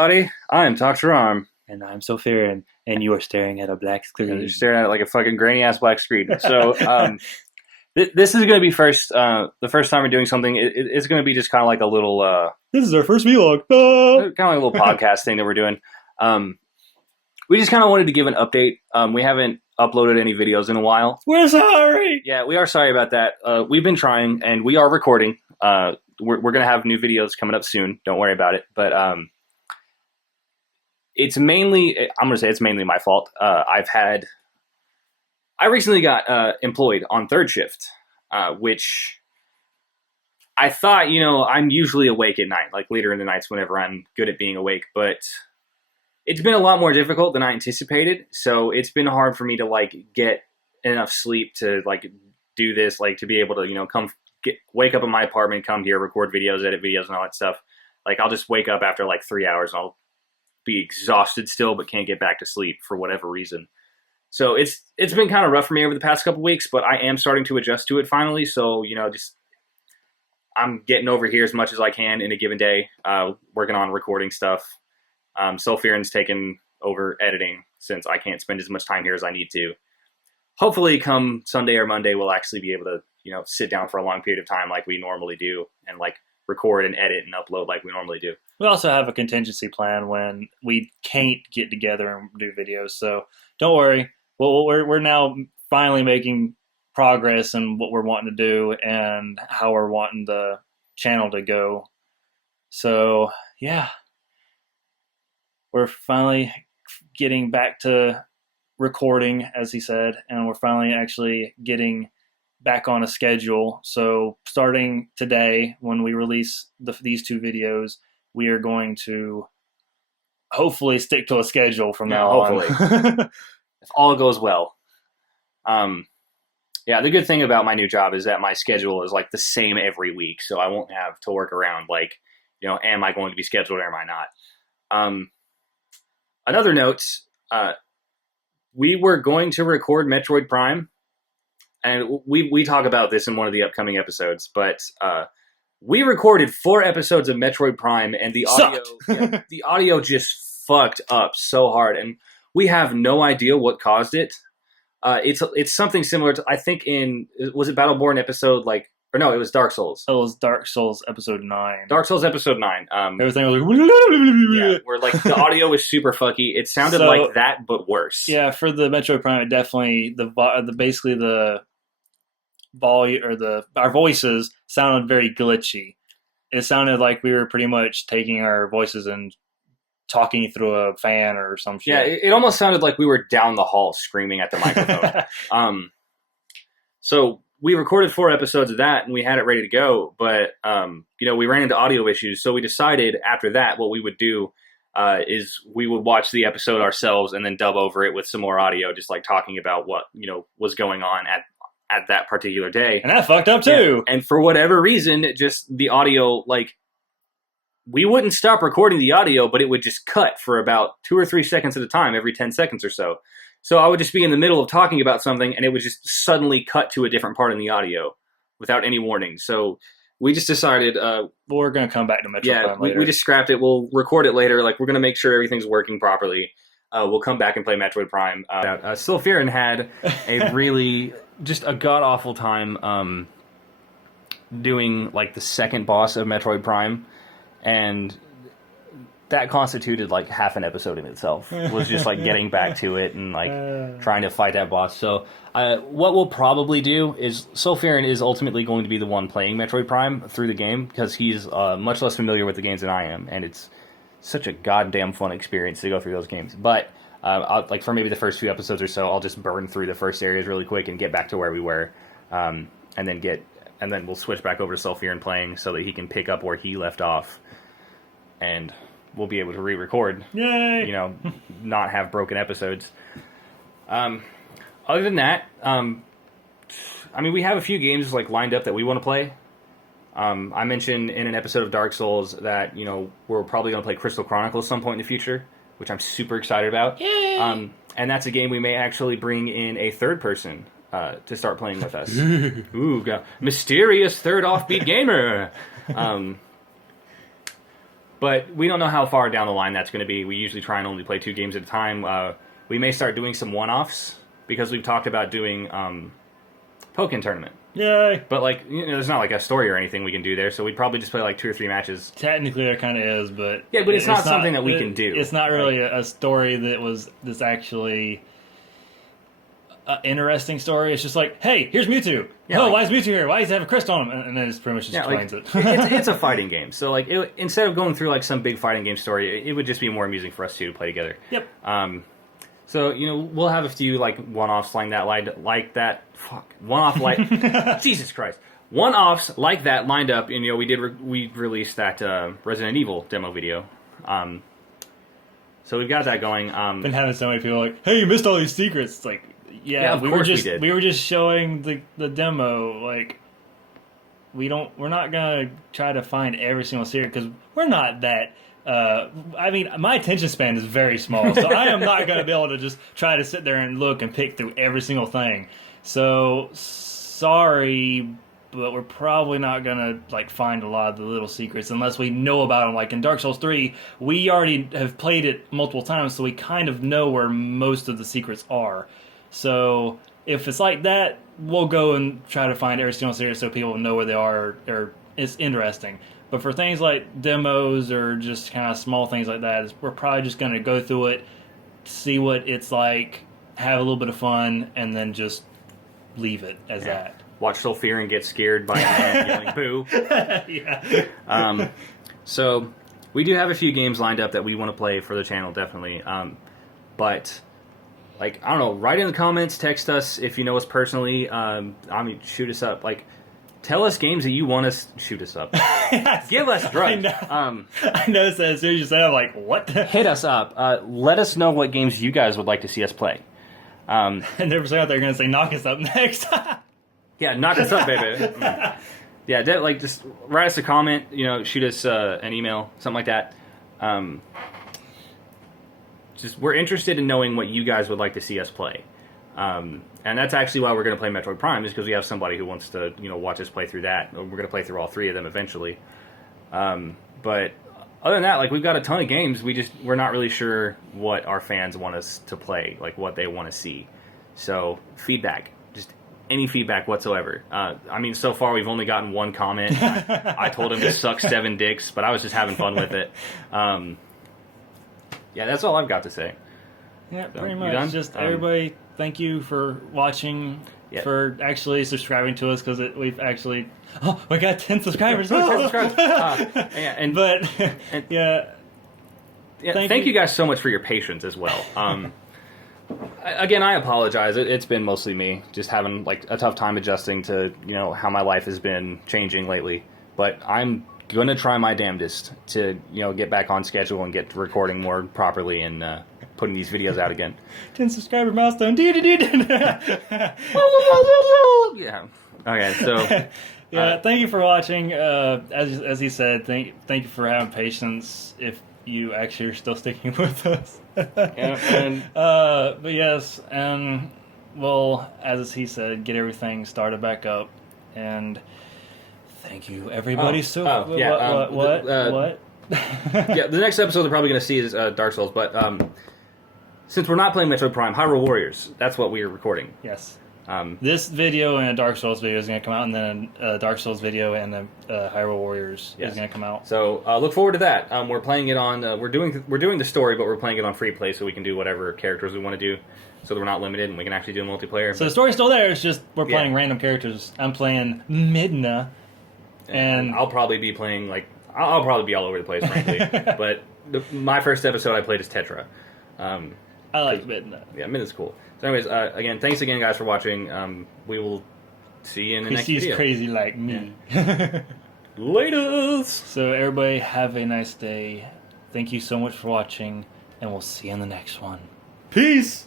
everybody. I'm Dr.Arm. And I'm Soulfearin, and you are staring at a black screen. You're staring at it like a fucking grainy-ass black screen. So, this is going to be the first time we're doing something. It's going to be just kind of like a little... this is our first vlog. Kind of like a little podcast thing that we're doing. We just kind of wanted to give an update. We haven't uploaded any videos in a while. We're sorry! Yeah, we are sorry about that. We've been trying, and we are recording. We're going to have new videos coming up soon. Don't worry about it. But... I'm going to say it's mainly my fault. I recently got employed on third shift, which I thought, I'm usually awake at night, like later in the nights whenever I'm good at being awake, but it's been a lot more difficult than I anticipated. So it's been hard for me to get enough sleep to do this, to be able to, wake up in my apartment, come here, record videos, edit videos and all that stuff. I'll just wake up after 3 hours and I'll be exhausted still, but can't get back to sleep for whatever reason. So it's been kind of rough for me over the past couple weeks, but I am starting to adjust to it finally. So, I'm getting over here as much as I can in a given day, working on recording stuff. Soulfearin's taken over editing since I can't spend as much time here as I need to. Hopefully come Sunday or Monday, we'll actually be able to, sit down for a long period of time like we normally do and record and edit and upload like we normally do. We also have a contingency plan when we can't get together and do videos, so don't worry. Well, we're now finally making progress in what we're wanting to do and how we're wanting the channel to go. So, yeah. We're finally getting back to recording, as he said, and we're finally actually getting back on a schedule. So starting today, when we release these two videos, we are going to hopefully stick to a schedule from now on. If all goes well. The good thing about my new job is that my schedule is the same every week, so I won't have to work around am I going to be scheduled or am I not? Another note, we were going to record Metroid Prime, and we talk about this in one of the upcoming episodes, but we recorded 4 episodes of Metroid Prime, and the audio just fucked up so hard, and we have no idea what caused it. It's something similar to, I think was it Battleborn episode it was Dark Souls. It was Dark Souls episode 9. Dark Souls episode 9. Everything was yeah, where the audio was super fucky. It sounded like that, but worse. Yeah, for the Metroid Prime, it definitely basically the volume or our voices sounded very glitchy. It sounded like we were pretty much taking our voices and talking through a fan or some shit. Yeah, it almost sounded like we were down the hall screaming at the microphone. So we recorded 4 episodes of that and we had it ready to go, but we ran into audio issues. So we decided after that what we would do is we would watch the episode ourselves and then dub over it with some more audio, just talking about what was going on at that particular day. And that fucked up too. And for whatever reason, just the audio, we wouldn't stop recording the audio, but it would just cut for about 2 or 3 seconds at a time, every 10 seconds or so. So I would just be in the middle of talking about something and it would just suddenly cut to a different part in the audio without any warning. So we just decided... we're going to come back to Metroid Prime later. We just scrapped it. We'll record it later. We're going to make sure everything's working properly. We'll come back and play Metroid Prime. Soulfearin had a really, just a god-awful time doing, the second boss of Metroid Prime, and that constituted, half an episode in itself. It was just, getting back to it and, trying to fight that boss. So, what we'll probably do is, Soulfearin is ultimately going to be the one playing Metroid Prime through the game, because he's much less familiar with the games than I am, and it's such a goddamn fun experience to go through those games. But for maybe the first few episodes or so, I'll just burn through the first areas really quick and get back to where we were, and then we'll switch back over to Soulfearin playing so that he can pick up where he left off, and we'll be able to re-record. Yay! Not have broken episodes. Other than that, we have a few games lined up that we want to play. I mentioned in an episode of Dark Souls that, we're probably going to play Crystal Chronicles some point in the future, which I'm super excited about. Yay! And that's a game we may actually bring in a third person to start playing with us. Ooh, mysterious third offbeat gamer! But we don't know how far down the line that's going to be. We usually try and only play 2 games at a time. We may start doing some one-offs because we've talked about doing Pokken Tournament. Yay! But like, there's not like a story or anything we can do there, so we'd probably just play like 2 or 3 matches. Technically, there kind of is, but yeah, but it's not something that we can do. It's not really a story that's actually interesting story. It's just like, hey, here's Mewtwo. Yeah, Why is Mewtwo here? Why does he have a crystal on him? And then it pretty much just explains it. It's a fighting game. So like, instead of going through like some big fighting game story, it would just be more amusing for us two to play together. Yep. So we'll have a few like one-offs like that. Fuck, one-off like Jesus Christ. One-offs like that lined up, and we released that Resident Evil demo video. So we've got that going. Been having so many people like, hey, you missed all these secrets. It's like, yeah, of course we did. We were just showing the demo. Like, we're not gonna try to find every single secret because we're not that. I mean, my attention span is very small, so I am not gonna be able to just try to sit there and look and pick through every single thing. So sorry, but we're probably not gonna like find a lot of the little secrets unless we know about them. Like in Dark Souls 3, we already have played it multiple times, so we kind of know where most of the secrets are. So if it's like that, we'll go and try to find every single secret so people know where they are, or it's interesting. But for things like demos or just kind of small things like that, we're probably just going to go through it, see what it's like, have a little bit of fun, and then just leave it as that. Watch Soulfearin get scared by a man yelling boo. Yeah. So we do have a few games lined up that we want to play for the channel, definitely. But like, I don't know, write in the comments, text us if you know us personally. Shoot us up. Like, tell us games that you want us to shoot us up. Give us drugs. I noticed that as soon as you said it, I'm like, what? Hit us up. Let us know what games you guys would like to see us play. And they're out there going to say, knock us up next. Yeah, knock us up, baby. Yeah, just write us a comment, shoot us an email, something like that. We're interested in knowing what you guys would like to see us play. And that's actually why we're going to play Metroid Prime, is because we have somebody who wants to, watch us play through that. We're going to play through all 3 of them eventually. But other than that, like, we've got a ton of games. We're not really sure what our fans want us to play, like what they want to see. So feedback, just any feedback whatsoever. So far we've only gotten 1 comment. I told him to suck 7 dicks, but I was just having fun with it. Yeah, that's all I've got to say. Yeah, pretty much. Just everybody, thank you for watching, for actually subscribing to us, because we've actually... Oh, we got 10 subscribers. 10 subscribers. Thank you guys so much for your patience as well. Again, I apologize. It's been mostly me, just having like a tough time adjusting to how my life has been changing lately. But I'm gonna try my damnedest to get back on schedule and get recording more properly and putting these videos out again. 10 subscriber milestone. Yeah. Okay. So. Yeah. Thank you for watching. As he said, thank you for having patience. If you actually are still sticking with us. But yes, and well, as he said, get everything started back up, and thank you, everybody. What? Yeah, the next episode they're probably going to see is Dark Souls, but since we're not playing Metroid Prime, Hyrule Warriors, that's what we are recording. Yes. This video and a Dark Souls video is going to come out, and then a Dark Souls video and a Hyrule Warriors is going to come out. So look forward to that. We're playing it on. We're doing the story, but we're playing it on free play, so we can do whatever characters we want to do, so that we're not limited and we can actually do multiplayer. So the story's still there. It's just we're playing random characters. I'm playing Midna, and I'll probably be playing I'll probably be all over the place, frankly. But my first episode I played as Tetra. I like Midna. Yeah, Midna's cool. So anyways, again, thanks again, guys, for watching. We will see you in the next video. She's crazy like me. Yeah. Later. So everybody have a nice day. Thank you so much for watching, and we'll see you in the next one. Peace.